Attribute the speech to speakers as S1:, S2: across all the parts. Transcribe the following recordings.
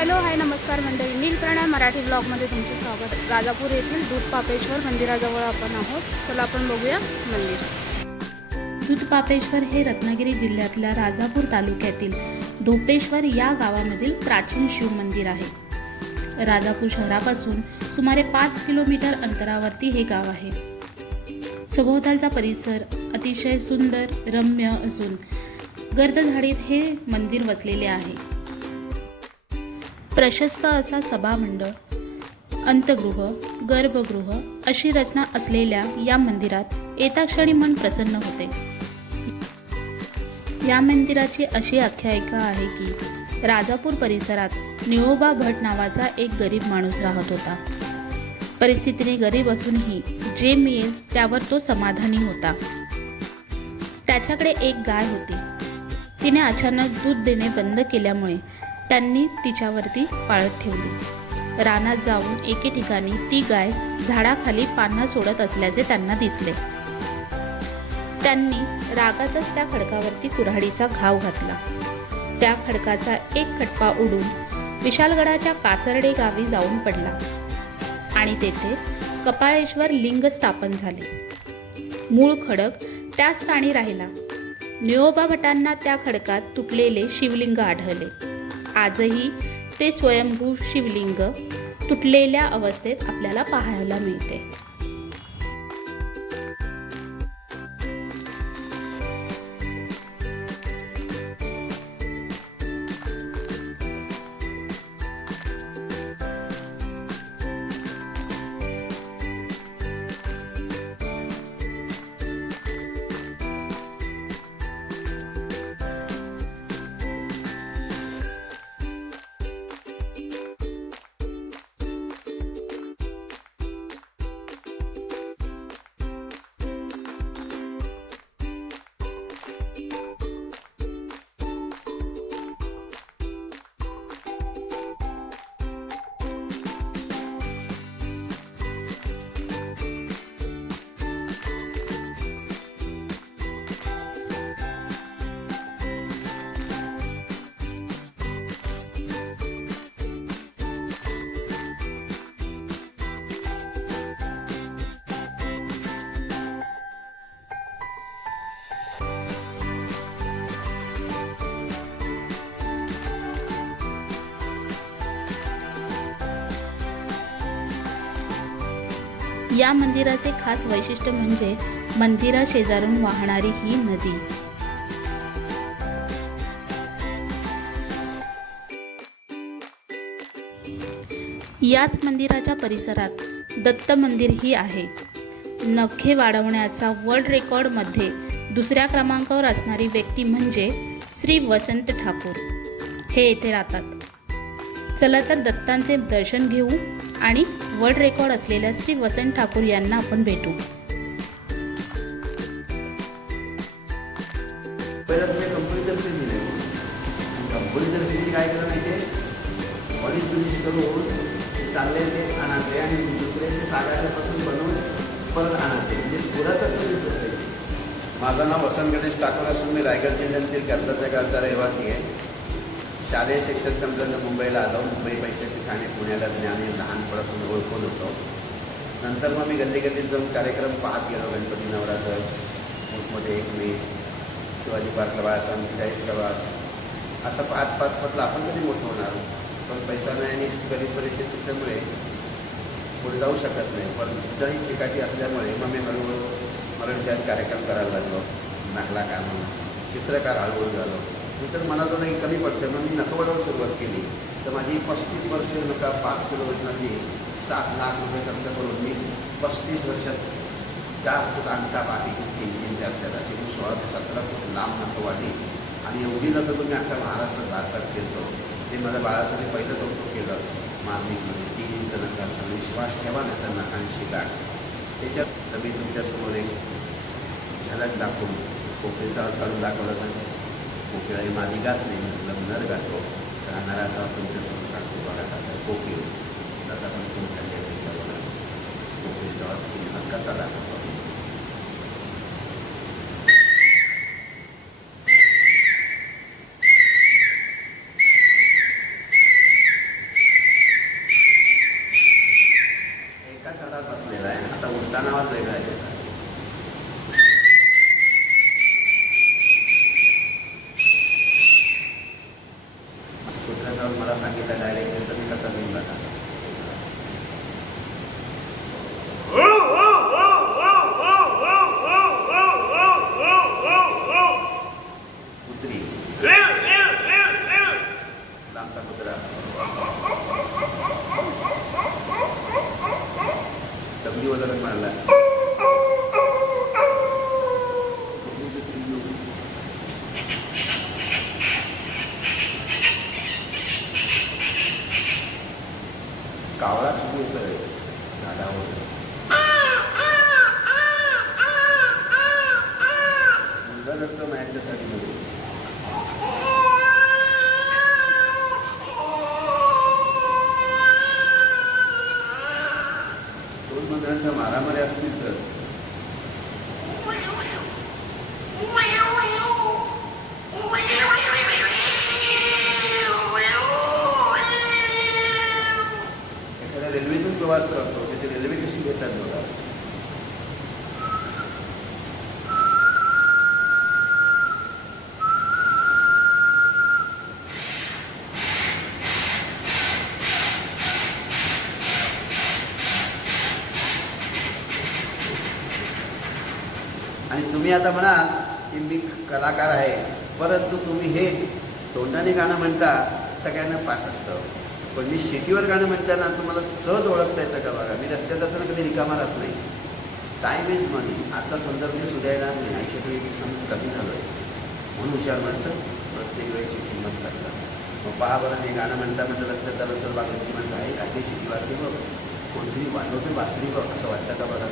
S1: Hello hi नमस्कार मंडळी. नीलकर्णा मराठी ब्लॉगमध्ये तुमचं स्वागत. राजापूर येथील दूध पापेश्वर मंदिराजवळ आपण आहोत. चला आपण बघूया मंदिर.
S2: दूधपापेश्वर हे रत्नागिरी जिल्ह्यातल्या राजापूर तालुक्यातील धोपेश्वर या गावामधील प्राचीन शिव मंदिर आहे. राजापूर शहरापासून सुमारे पाच किलोमीटर अंतरावरती हे गाव आहे. सभोवतालचा परिसर अतिशय सुंदर रम्य असून गर्द झाडीत हे मंदिर वसलेले आहे. प्रशस्त असा सभामंडळ अंतगृह गर्भगृह अशी रचना असलेल्या या मंदिरात येता क्षणी मन प्रसन्न होते. या मंदिराची अशी आख्यायिका आहे की राजापूर परिसरात निळोबा भट नावाचा एक गरीब माणूस राहत होता. परिस्थितीने गरीब असूनही जे मिळेल त्यावर तो समाधानी होता. त्याच्याकडे एक गाय होती. तिने अचानक दूध देणे बंद केल्यामुळे त्यांनी तिच्यावरती पाळत ठेवली. रानात जाऊन एके ठिकाणी ती गाय झाडाखाली पानं सोडत असल्याचे त्यांना दिसले. त्यांनी रागातच त्या खडकावरती कुऱ्हाडीचा घाव घातला. त्या खडकाचा एक खटपा उडून विशालगडाच्या कासरडे गावी जाऊन पडला आणि तेथे कपाळेश्वर लिंग स्थापन झाले. मूळ खडक त्या स्थानी राहिला. निळोबा भटांना त्या खडकात तुटलेले शिवलिंग आढळले. आजही ते स्वयंभू शिवलिंग तुटलेल्या अवस्थेत आपल्याला पाहायला मिळते. या मंदिराचे खास वैशिष्ट्य म्हणजे मंदिरा शेजारून वाहणारी ही नदी. याच मंदिराच्या परिसरात दत्त मंदिरही आहे. नखे वाढवण्याचा वर्ल्ड रेकॉर्डमध्ये दुसऱ्या क्रमांकावर असणारी व्यक्ती म्हणजे श्री वसंत ठाकूर. हे येथे राहतात. चला तर दत्तांचे दर्शन घेऊ. आणि वर्ल्ड रेकॉर्ड असलेल्या श्री वसंत ठाकूर यांना आपण भेटू.
S3: पहिला तुम्ही कंपनीतर्फे दिले. कंपनीतर्फे त्यांनी काय केलं माहिती पॉलिश बिलिश करून ते चांगले ते आणायचे आणि दुसरे ते सागाऱ्यापासून बनवून परत आणायचे. म्हणजे पुरातत्व दिसत नाही
S4: माझं नाव वसंत गणेश ठाकूर असून मी रायगड जिल्ह्यातील कर्जतच्या गावचा रहिवासी आहे. शालेय शिक्षण संपल्यानंतर मुंबईला आलो. मुंबई पैसे ठिकाणी पुण्याला ज्ञानी लहानपणापासून ओळखून होतो. नंतर मग मी गल्ली गल्लीत जाऊन कार्यक्रम पाहत गेलो. गणपती नवरात्र मोठमोठे एक मे शिवाजी पार्कला बाळासाहेब चाळीस सभा असं पाहत पाहत म्हटलं आपण कधी मोठं होणार? पण पैसा नाही आणि गरीब परिस्थिती पुढे जाऊ शकत नाही. पण तिथंही चिकाटी असल्यामुळे मग मी हळूहळू मराठी शाळेत कार्यक्रम करायला लागलो. नागला काम चित्रकार हळूहळू झालो. नंतर मला जो नाही कमी पडतं मग मी नकवडावर सुरुवात केली. तर माझी पस्तीस वर्ष नका पाच किलो वजनाची सात लाख रुपये खर्च करून मी पस्तीस वर्षात चार फूट अंगठा पाठी तीन तीन चार चार अशी मी सोळा ते सतरा फूट लांब नको वाढली आणि एवढी नकं तुम्ही अख्ख्या महाराष्ट्रात भारतात केलं ते मला बाळासाठी पहिलं कौतुक केलं. मार्मिकमध्ये तीन इंच नका विश्वास ठेवा नाही त्या नकांशी गाठ त्याच्यात मी तुमच्यासमोर एक झलक दाखवून कोपरीचा काढून दाखवला. तर कोकिळाही मादी गात नाही म्हटलं नर गातो राहणारा तुमच्यासमोर टाकतो बघा कसा कोकिळ. दादा पण तुमच्या कोकिळचा अर्थ तुम्हाला कसा दाखवतो? 搞了。तुम्ही आता म्हणाल की मी कलाकार आहे परंतु तुम्ही हे तोंडाने गाणं म्हणता सगळ्यांना पाठ असतं. पण मी शेतीवर गाणं म्हणताना तुम्हाला सहज ओळखता येतं का बघा? मी रस्त्यात जाताना कधी रिकामा राहत नाही. टाईम इज मनी आता संदर्भ मी सुधारणार नाही आयुष्यात तुम्ही कमी झालं आहे म्हणून हुशार माणसं प्रत्येक वेळेची किंमत करतात. मग पहा बरं मी गाणं म्हणता म्हणता रस्त्यात चालत चल बागेची म्हणतं आहे काही शेती वाजते बघ. कोणतरी वाजवते बासरी बघ असं वाटतं का बघा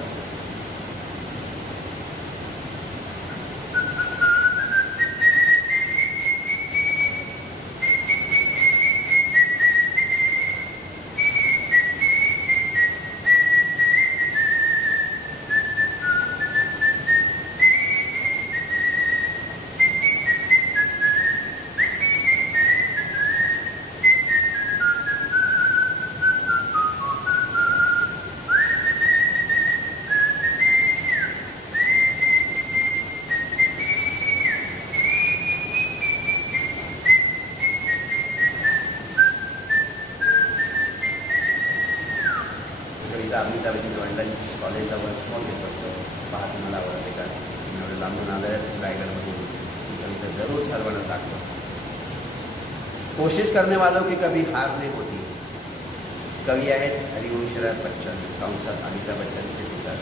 S4: तर इथं अमिताभजीच्या वडिलांची कॉलेजला वर स्मॉल घेत असतो पहा तुम्हाला आवडते का एवढं लांबून आलं तर ज़रूर सर्वांना कोशिश करने वालों की कभी हार नहीं होती कवि आहेत हरिवंशराज बच्चन कंसात अमिताभ बच्चन से पिता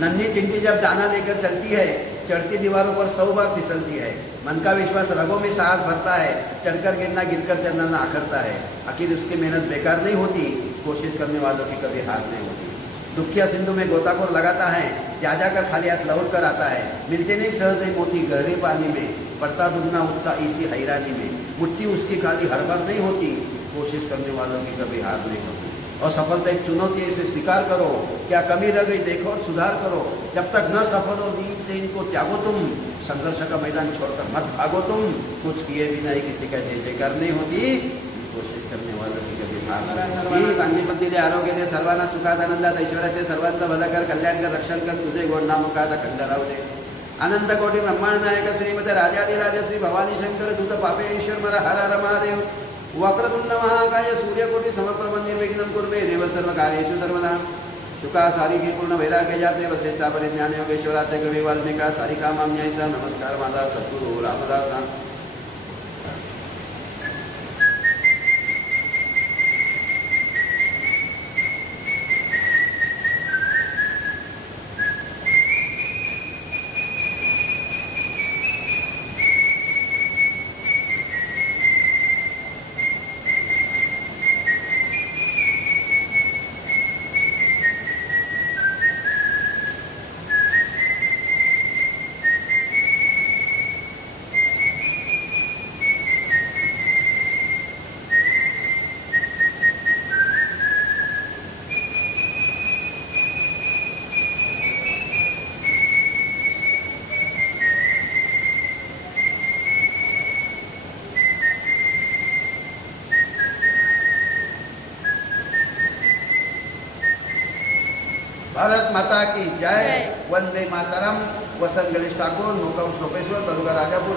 S4: नन्ही चिंटी जब दाना लेकर चलती है चढ़ती दीवारों पर सौ बार फिसलती है। मन का विश्वास रगों में साहस भरता है, चढ़कर गिरना, गिरकर चलना आखरता है। आखिर उसकी मेहनत बेकार नहीं होती, कोशिश करने वालों की कभी हार नहीं होती। दुखिया सिंधु में गोताखोर लगाता है जा जाकर खाली हाथ लौट कर आता है। मिलते नहीं सहज मोती गहरे पानी में, पड़ता दुगना उत्साह इसी हैरानी में। मुट्ठी उसकी खाली हर बार नहीं होती, कोशिश करने वालों की कभी हार नहीं होती। और सफलता एक चुनौती है इसे स्वीकार करो। क्या कमी रह गई देखो और सुधार करो। जब तक न सफल हो नींद से इनको त्यागो तुम। संघर्ष का मैदान छोड़कर मत भागो तुम। कुछ किए भी नहीं किसी का जय जयकार नहीं होती। कोशिश करने वालों की कभी चांगली पत्ती दे आरोग्य दे सर्वांना सुखात आनंदात दे सर्वांचं भलं कर कल्याण कर रक्षण कर तुझे गोड नामुखात अखंड राहू दे। अनंत कोटी ब्रह्मांड नायक श्रीमती राजाधिराज श्री भवानी शंकर दूत पापे ईश्वर मला हर हर महादेव। वक्रतुंड महाकाय सूर्यकोटी समप्रभ निर्विघ्नं कुर्मे देव सर्व कार्येषु सर्वदा। तुका सारिकी पूर्ण वैराग्य जाते वसेता परिज्ञान योगेश्वराचे कवी वाल्मिका सारिका माम्याचा नमस्कार माझा सद्गुरू रामदासा। भारत माता की जय. वंदे मातरम। वसंत गणेश ठाकूर नौका सोपेश्वर तालुका राजापूर।